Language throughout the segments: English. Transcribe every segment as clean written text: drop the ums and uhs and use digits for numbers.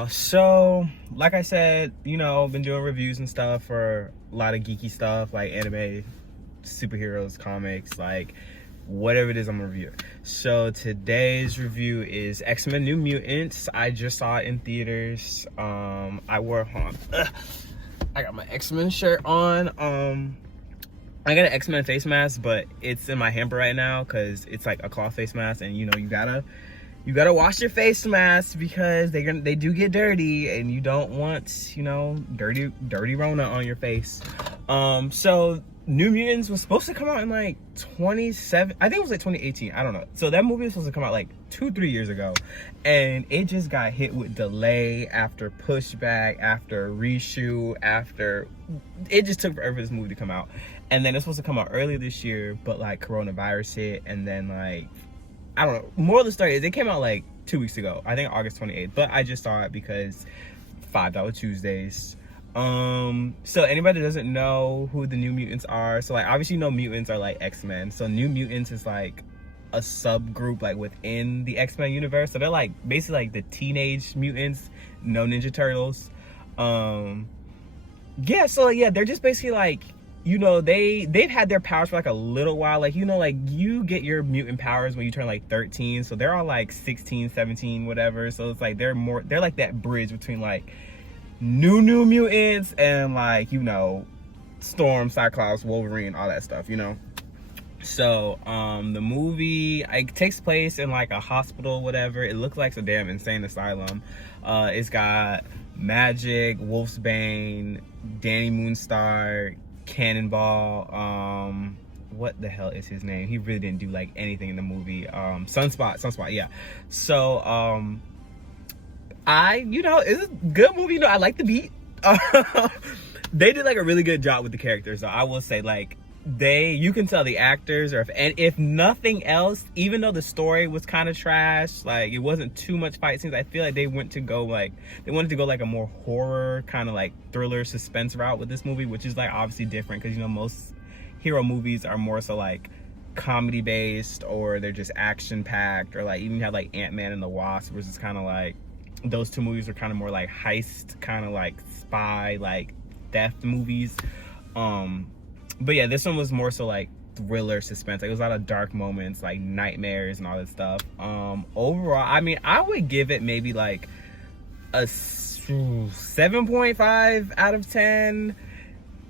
y'all. So like I said, been doing reviews and stuff for a lot of geeky stuff like anime, superheroes, comics, like whatever it is I'm gonna review. So today's review is X-Men New Mutants. I just saw it in theaters. I got my X-Men shirt on. I got an X-Men face mask, but it's in my hamper right now because it's like a cloth face mask, and you gotta wash your face mask because they do get dirty, and you don't want dirty Rona on your face. So New Mutants was supposed to come out in like 2018. I don't know. So that movie was supposed to come out like 2-3 years ago, and it just got hit with delay after pushback after reshoot after. It just took forever for this movie to come out, and then it's supposed to come out earlier this year, but like coronavirus hit, and then like I don't know. Moral of the story is it came out like 2 weeks ago. I think August 28th, but I just saw it because $5 Tuesdays. So anybody that doesn't know who the New Mutants are, so like obviously mutants are like X-Men. So New Mutants is like a subgroup like within the X-Men universe. So they're like basically like the teenage mutants, no Ninja Turtles. Yeah, so yeah, they're just basically like, they've had their powers for like a little while. Like, like you get your mutant powers when you turn like 13. So they're all like 16, 17, whatever. So it's like they're like that bridge between like new mutants and like, Storm, Cyclops, Wolverine, all that stuff, So the movie takes place in like a hospital, whatever. It looks like a damn insane asylum. It's got Magic, Wolfsbane, Danny Moonstar, Cannonball, what the hell is his name? He really didn't do like anything in the movie. Sunspot, yeah. So it's a good movie. I like the beat. They did like a really good job with the characters, so I will say like you can tell the actors, and if nothing else, even though the story was kind of trash, like it wasn't too much fight scenes, I feel like they wanted to go like a more horror kind of like thriller suspense route with this movie, which is like obviously different because most hero movies are more so like comedy based, or they're just action packed, or like even you have like Ant-Man and the Wasp, which is kind of like those two movies are kind of more like heist, kind of like spy, like theft movies. But yeah, this one was more so like thriller suspense. Like it was a lot of dark moments, like nightmares and all that stuff. Overall, I mean, I would give it maybe like a 7.5 out of 10.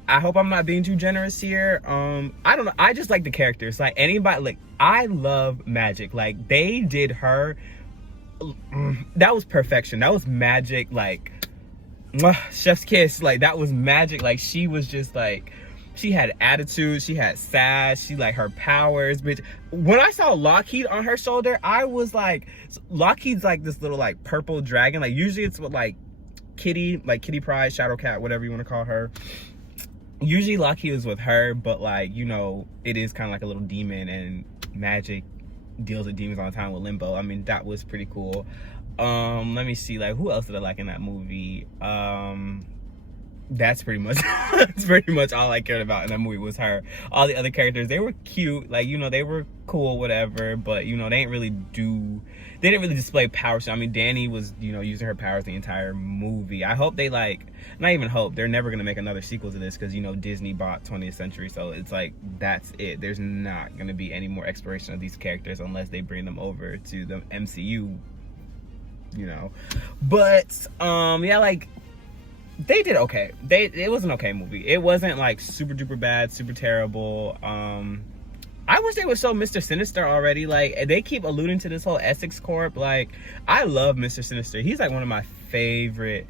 I hope I'm not being too generous here. I don't know. I just like the characters. Like anybody, like I love Magic. Like they did her. That was perfection. That was Magic. Like chef's kiss. Like that was Magic. Like she was just like, she had attitude, she had sass, she like her powers, bitch. When I saw Lockheed on her shoulder, I was like, Lockheed's like this little like purple dragon. Like usually it's what like Kitty Pryde, Shadowcat, whatever you want to call her. Usually Lockheed is with her, but like, it is kind of like a little demon, and Magic deals with demons all the time with Limbo. I mean, that was pretty cool. Let me see, like who else did I like in that movie? That's pretty much all I cared about in that movie was her. All the other characters, they were cute, like they were cool, whatever, but they didn't really display powers. I mean, Danny was using her powers the entire movie. I hope they not even hope, they're never gonna make another sequel to this because Disney bought 20th Century, so it's like that's it. There's not gonna be any more exploration of these characters unless they bring them over to the MCU, but yeah, like they did okay. It was an okay movie. It wasn't like super duper bad, super terrible. I wish they would show Mr. Sinister already. Like they keep alluding to this whole Essex Corp. Like I love Mr. Sinister. He's like one of my favorite,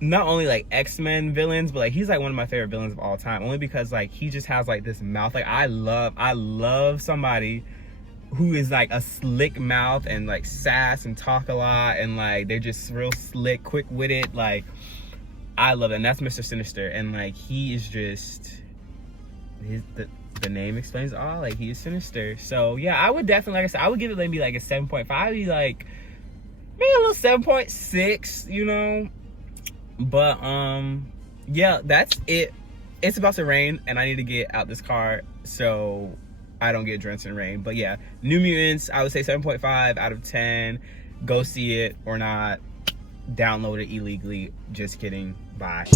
not only like X-Men villains, but like he's like one of my favorite villains of all time. Only because like he just has like this mouth. Like I love somebody who is like a slick mouth and like sass and talk a lot, and like they're just real slick, quick-witted. Like I love it, and that's Mr. Sinister. And like he is just the name explains all. Like he is sinister. So yeah, I would definitely, like I said, I would give it maybe like a 7.5, maybe like maybe a little 7.6, But yeah, that's it. It's about to rain, and I need to get out this car so I don't get drenched in rain. But yeah, New Mutants, I would say 7.5 out of 10. Go see it or not. download it illegally. Just kidding. Bye.